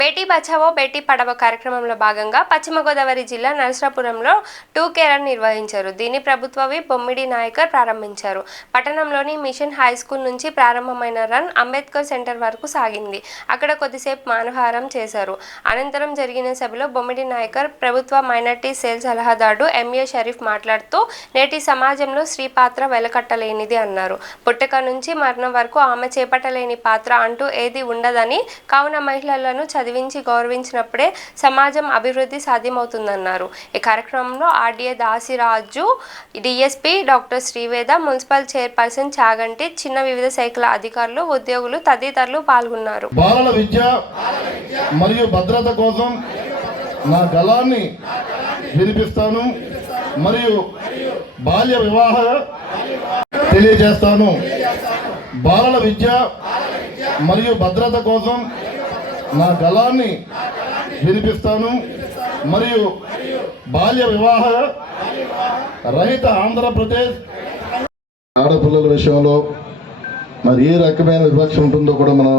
బేటీ బచావో బేటీ పడావో కార్యక్రమంలో భాగంగా పశ్చిమ గోదావరి జిల్లా నరసాపురంలో 2K రన్ నిర్వహించారు. దీన్ని ప్రభుత్వ విప్ బొమ్మిడి నాయకర్ ప్రారంభించారు. పట్టణంలోని మిషన్ హై స్కూల్ నుంచి ప్రారంభమైన రన్ అంబేద్కర్ సెంటర్ వరకు సాగింది. అక్కడ కొద్దిసేపు మానవహారం చేశారు. అనంతరం జరిగిన సభలో బొమ్మిడి నాయకర్ ప్రభుత్వ మైనార్టీ సెల్ సలహాదారు ఎంఏ షరీఫ్ మాట్లాడుతూ నేటి సమాజంలో స్త్రీ పాత్ర వెలకట్టలేనిది అన్నారు. పుట్టుక నుంచి మరణం వరకు ఆమె చేపట్టలేని పాత్ర అంటూ ఏది ఉండదని, కావున మహిళలను చదివించి గౌరవించినప్పుడే సమాజం అభివృద్ధి సాధ్యమవుతుందన్నారు. ఈ కార్యక్రమంలో RDA Dasiraju, DSP doctor Sri Veda, municipal chairperson Chaganti, చిన్న వివిధ శాఖల అధికారులు, ఉద్యోగులు తదితరులు పాల్గొన్నారు. బాలల విద్య మరియు భద్రత కోసం నా గళాన్ని వినిపిస్తాను మరియు బాల్య వివాహ తెలియజేస్తాను. బాలల విద్య మరియు భద్రత కోసం నా గళాన్ని వినిపిస్తాను మరియు బాల్య వివాహ రహిత ఆంధ్రప్రదేశ్. ఆడపిల్లల విషయంలో మరి ఏ రకమైన వివక్ష ఉంటుందో కూడా మనం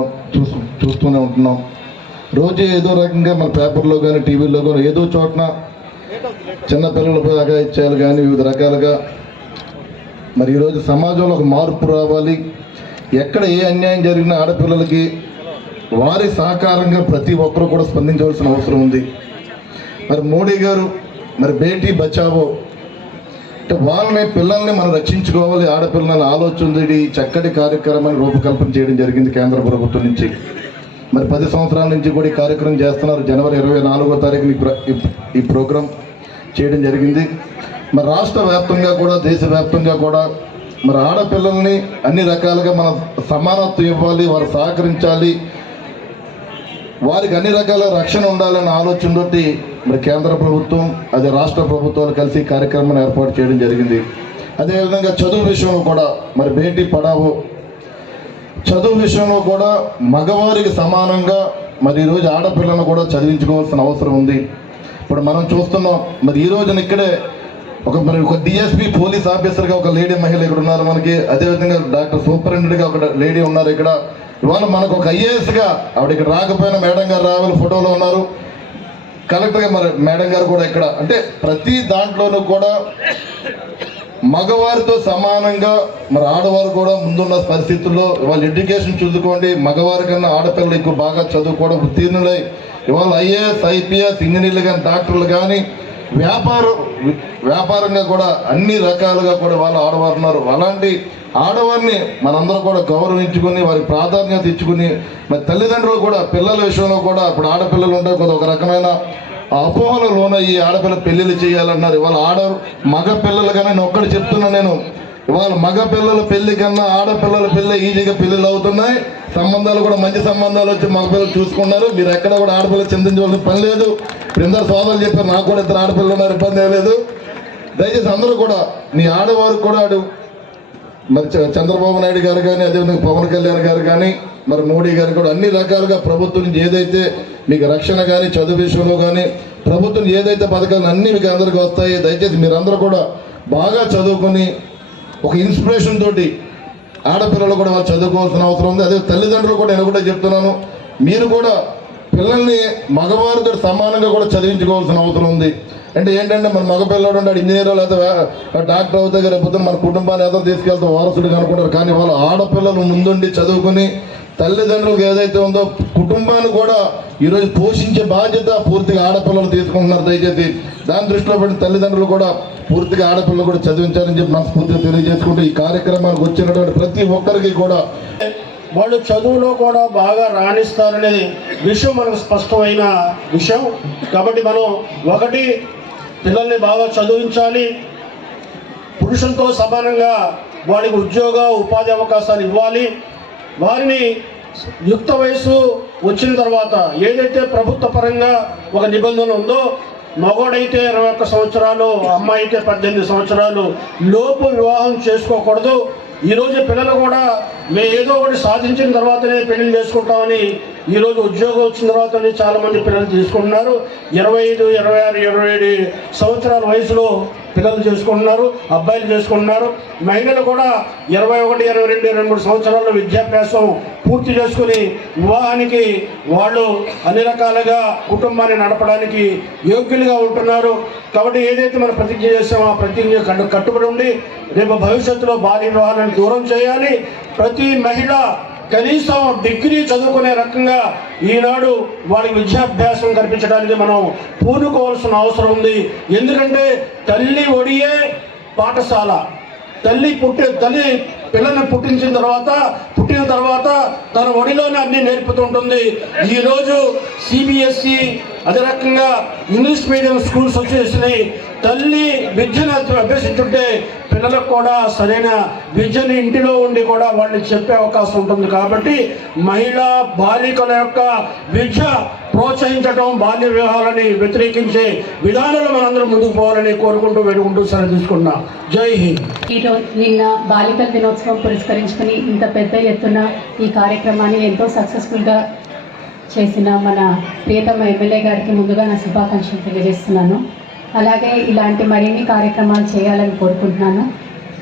చూస్తూనే ఉంటున్నాం. రోజు ఏదో రకంగా మన పేపర్లో కానీ టీవీలో కానీ ఏదో చోటన చిన్నపిల్లలపై అఘాయిత్యాలు కానీ వివిధ రకాలుగా మరి ఈరోజు సమాజంలో ఒక మార్పు రావాలి. ఎక్కడ ఏ అన్యాయం జరిగినా ఆడపిల్లలకి వారి సహకారంగా ప్రతి ఒక్కరూ కూడా స్పందించవలసిన అవసరం ఉంది. మరి మోడీ గారు మరి బేటీ బచావో అంటే వాళ్ళని పిల్లల్ని మనం రక్షించుకోవాలి, ఆడపిల్లల ఆలోచన చక్కటి కార్యక్రమాన్ని రూపకల్పన చేయడం జరిగింది కేంద్ర ప్రభుత్వం నుంచి. మరి 10 సంవత్సరాల నుంచి కూడా ఈ కార్యక్రమం చేస్తున్నారు. జనవరి 24వ తారీఖున ఈ ప్రోగ్రాం చేయడం జరిగింది. మరి రాష్ట్ర వ్యాప్తంగా కూడా దేశవ్యాప్తంగా కూడా మరి ఆడపిల్లల్ని అన్ని రకాలుగా మనం సమానత్వం ఇవ్వాలి, వారు సహకరించాలి, వారికి అన్ని రకాల రక్షణ ఉండాలనే ఆలోచనతోటి మరి కేంద్ర ప్రభుత్వం అదే రాష్ట్ర ప్రభుత్వాలు కలిసి కార్యక్రమాన్ని ఏర్పాటు చేయడం జరిగింది. అదేవిధంగా చదువు విషయంలో కూడా మరి బేటీ పడావో చదువు విషయంలో కూడా మగవారికి సమానంగా మరి ఈరోజు ఆడపిల్లలను కూడా చదివించుకోవాల్సిన అవసరం ఉంది. ఇప్పుడు మనం చూస్తున్నాం మరి ఈ రోజున ఇక్కడే ఒక డిఎస్పీ పోలీస్ ఆఫీసర్గా ఒక లేడీ మహిళ ఇక్కడ ఉన్నారు మనకి. అదేవిధంగా డాక్టర్ సూపరింటెండెంట్గా ఒక లేడీ ఉన్నారు ఇక్కడ. ఇవాళ మనకు ఒక ఐఏఎస్గా ఆవిడ ఇక్కడ రాకపోయినా మేడం గారు రావాలి, ఫోటోలో ఉన్నారు. కలెక్టర్గా మరి మేడం గారు కూడా ఇక్కడ. అంటే ప్రతి దాంట్లోనూ కూడా మగవారితో సమానంగా మరి ఆడవారు కూడా ముందున్న పరిస్థితుల్లో వాళ్ళ ఎడ్యుకేషన్ చూసుకోండి. మగవారి కన్నా ఆడపిల్లలు ఎక్కువ బాగా చదువుకోవడం ఉత్తీర్ణులై ఇవాళ ఐఏఎస్, ఐపీఎస్, ఇంజనీర్లు కానీ డాక్టర్లు కానీ వ్యాపారంగా కూడా అన్ని రకాలుగా కూడా వాళ్ళు ఆడవారు ఉన్నారు. అలాంటి ఆడవారిని మనందరూ కూడా గౌరవించుకుని వారికి ప్రాధాన్యత ఇచ్చుకుని మరి తల్లిదండ్రులు కూడా పిల్లల విషయంలో కూడా ఇప్పుడు ఆడపిల్లలు ఉంటే కొద్ది ఒక రకమైన అపోహల లోనయ్యి ఆడపిల్ల పెళ్ళిళ్ళు చేయాలన్నారు. ఇవాళ మగ పిల్లలు కానీ నేను ఒక్కటి చెప్తున్నా, నేను ఇవాళ మగ పిల్లల పెళ్లి కన్నా ఆడపిల్లల పెళ్ళి ఈజీగా పెళ్ళిళ్ళు అవుతున్నాయి. సంబంధాలు కూడా మంచి సంబంధాలు వచ్చి మగపిల్లలు చూసుకున్నారు. మీరు ఎక్కడ కూడా ఆడపిల్లలు చింతించవలసిన పని లేదు. ఇప్పుడు ఇందరు సోదరులు చెప్పారు, నాకు కూడా 2 ఆడపిల్లలు ఉన్నారు, ఇబ్బంది లేదు. దయచేసి అందరూ కూడా మీ ఆడవారు కూడా మరి చంద్రబాబు నాయుడు గారు కానీ అదేవిధంగా పవన్ కళ్యాణ్ గారు కానీ మరి మోడీ గారు కూడా అన్ని రకాలుగా ప్రభుత్వం నుంచి ఏదైతే మీకు రక్షణ కానీ చదువు విషయంలో కానీ ప్రభుత్వం ఏదైతే పథకాలు అన్నీ మీకు అందరికీ వస్తాయి. దయచేసి మీరందరూ కూడా బాగా చదువుకొని ఒక ఇన్స్పిరేషన్ తోటి ఆడపిల్లలు కూడా వాళ్ళు చదువుకోవాల్సిన అవసరం ఉంది. అదే తల్లిదండ్రులు కూడా నేను కూడా చెప్తున్నాను, మీరు కూడా పిల్లల్ని మగవారితో సమానంగా కూడా చదివించుకోవాల్సిన అవసరం ఉంది. అంటే ఏంటంటే మన మగపిల్లడు ఉంటాడు ఇంజనీర్ లేదా డాక్టర్ అవుతాయి, రేపు మన కుటుంబాన్ని ఏదో తీసుకెళ్తాం వారసుడిగా అనుకుంటారు. కానీ వాళ్ళు ఆడపిల్లలు ముందుండి చదువుకుని తల్లిదండ్రులకు ఏదైతే ఉందో కుటుంబాన్ని కూడా ఈరోజు పోషించే బాధ్యత పూర్తిగా ఆడపిల్లలు తీసుకుంటున్నారు. దయచేసి దాని దృష్టిలో పెట్టి తల్లిదండ్రులు కూడా పూర్తిగా ఆడపిల్లలు కూడా చదివించాలని చెప్పి మనస్ఫూర్తిగా తెలియజేసుకుంటూ ఈ కార్యక్రమానికి వచ్చినటువంటి ప్రతి ఒక్కరికి కూడా వాళ్ళు చదువులో కూడా బాగా రాణిస్తారనే విషయం మనకు స్పష్టమైన విషయం. కాబట్టి మనం ఒకటి పిల్లల్ని బాగా చదివించాలి, పురుషులతో సమానంగా వారికి ఉద్యోగ ఉపాధి అవకాశాలు ఇవ్వాలి. వారిని యుక్త వయసు వచ్చిన తర్వాత ఏదైతే ప్రభుత్వ పరంగా ఒక నిబంధన ఉందో మగోడైతే 21 సంవత్సరాలు, అమ్మాయి అయితే 18 సంవత్సరాలు లోపు వివాహం చేసుకోకూడదు. ఈరోజు పిల్లలు కూడా మేము ఏదో ఒకటి సాధించిన తర్వాతనే పెళ్లి చేసుకుంటామని ఈరోజు ఉద్యోగం వచ్చిన తర్వాతనే చాలామంది పిల్లలు తీసుకుంటున్నారు. 25, 26, 27 సంవత్సరాల వయసులో పిల్లలు చేసుకుంటున్నారు, అబ్బాయిలు చేసుకుంటున్నారు. మహిళలు కూడా 21, 22, 23 సంవత్సరాల్లో విద్యాభ్యాసం పూర్తి చేసుకుని వివాహానికి వాళ్ళు అన్ని రకాలుగా కుటుంబాన్ని నడపడానికి యోగ్యులుగా ఉంటున్నారు. కాబట్టి ఏదైతే మనం ప్రతిజ్ఞ చేస్తామో ఆ ప్రతిజ్ఞ కట్టుబడి ఉండి రేపు భవిష్యత్తులో బాల్య వివాహాలను దూరం చేయాలి. ప్రతి మహిళ కనీసం డిగ్రీ చదువుకునే రకంగా ఈనాడు వాళ్ళకి విద్యాభ్యాసం కల్పించడానికి మనం పూనుకోవాల్సిన అవసరం ఉంది. ఎందుకంటే తల్లి ఒడియే పాఠశాల. తల్లి పిల్లల్ని పుట్టిన తర్వాత తన ఒడిలోనే అన్నీ నేర్పుతుంటుంది. ఈరోజు CBSE అదే రకంగా ఇంగ్లీష్ మీడియం స్కూల్స్ వచ్చేసినాయి. తల్లి విద్యను అభ్యసించుంటే పిల్లలకు కూడా సరైన విద్యని ఇంటిలో ఉండి కూడా వాళ్ళని చెప్పే అవకాశం ఉంటుంది. కాబట్టి మహిళా బాలికల యొక్క విద్య ప్రోత్సహించడం, బాల్య వివాహాలని వ్యతిరేకించే విధానాలు మనందరం ముందుకు పోవాలని కోరుకుంటూ వేడుకుంటూ సెలవు తీసుకున్నా. జై హింద్. నిన్న బాలికల దినోత్సవం పురస్కరించుకుని ఇంత పెద్ద ఎత్తున ఈ కార్యక్రమాన్ని ఎంతో సక్సెస్ఫుల్గా చేసిన మన ప్రియతమ ఎమ్మెల్యే గారికి ముందుగా నా శుభాకాంక్షలు తెలియజేస్తున్నాను. అలాగే ఇలాంటి మరిన్ని కార్యక్రమాలు చేయాలని కోరుకుంటున్నాను.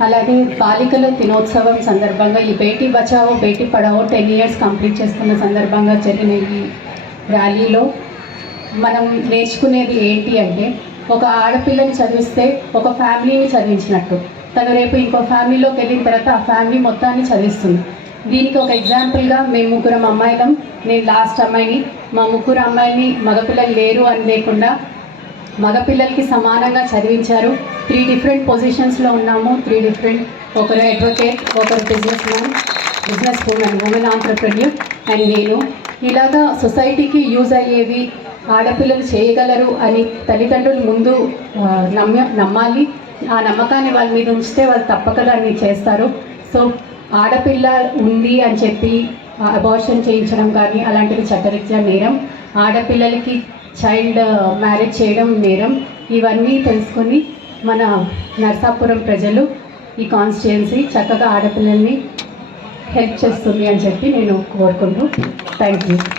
అలాగే బాలికల దినోత్సవం సందర్భంగా ఈ బేటీ బచావో బేటీ పడావో 10 years కంప్లీట్ చేసుకున్న సందర్భంగా జరిగిన ఈ ర్యాలీలో మనం నేర్చుకునేది ఏంటి అంటే, ఒక ఆడపిల్లని చదివిస్తే ఒక ఫ్యామిలీని చదివించినట్టు. తను రేపు ఇంకో ఫ్యామిలీలోకి వెళ్ళిన తర్వాత ఆ ఫ్యామిలీ మొత్తాన్ని చదివిస్తుంది. దీనికి ఒక ఎగ్జాంపుల్గా మేము 3 అమ్మాయిలం, నేను లాస్ట్ అమ్మాయిని. మా 3 అమ్మాయిని మగపిల్లలు లేరు అని లేకుండా మగపిల్లలకి సమానంగా చదివించారు. 3 different పొజిషన్స్లో ఉన్నాము. 3 different, ఒకరు అడ్వకేట్, ఒకరు business women, women entrepreneur and నేను. ఇలాగా సొసైటీకి యూజ్ అయ్యేవి ఆడపిల్లలు చేయగలరు అని తల్లిదండ్రులు ముందు నమ్మాలి. ఆ నమ్మకాన్ని వాళ్ళ మీద ఉంచితే వాళ్ళు తప్పక దాన్ని చేస్తారు. సో ఆడపిల్ల ఉంది అని చెప్పి అబార్షన్ చేయించడం కానీ అలాంటివి చట్టరీత్యా నేరం. ఆడపిల్లలకి చైల్డ్ మ్యారేజ్ చేయడం నేరం. ఇవన్నీ తెలుసుకొని మన నరసాపురం ప్రజలు ఈ కాన్స్టిట్యుయెన్సీ చక్కగా ఆడపిల్లల్ని హెల్ప్ చేస్తుంది అని చెప్పి నేను కోరుకుంటూ థ్యాంక్ యూ.